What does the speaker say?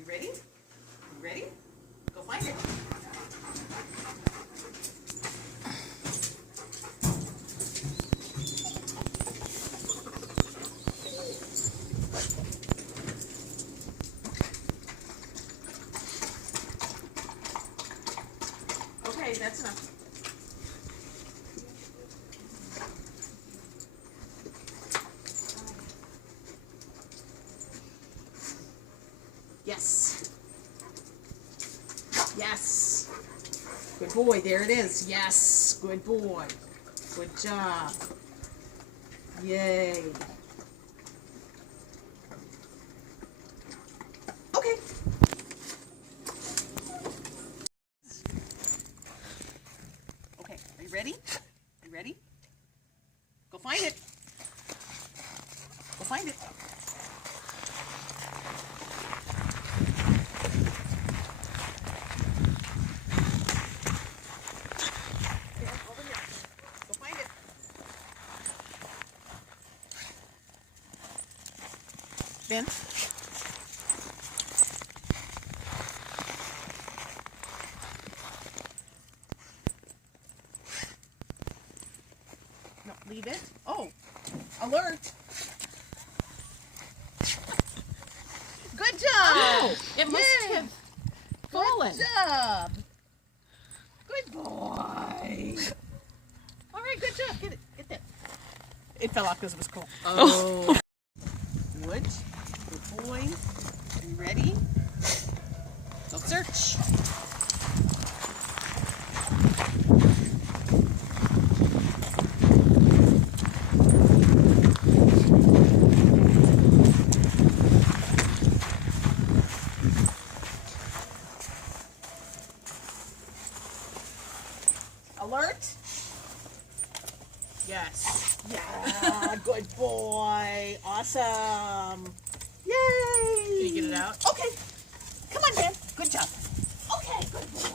you ready? You ready? Go find it. Okay, that's enough. Yes. Yes. Good boy. There it is. Yes. Good boy. Good job. Yay. Okay. Okay. Are you ready? Are you ready? Go find it. Go find it. Over here. Go find it. Ben? No, leave it. Oh, alert. Good job. Oh, it must Yay. have fallen. Good job. Good boy. All right, good job. Get it. Get that. It fell off because it was cold. Oh. Good. Good boy. You ready? Go search. Alert. Yes. Yeah. Good boy. Awesome. Yay. Can you get it out? Okay. Come on, Dan. Good job. Okay. Good boy.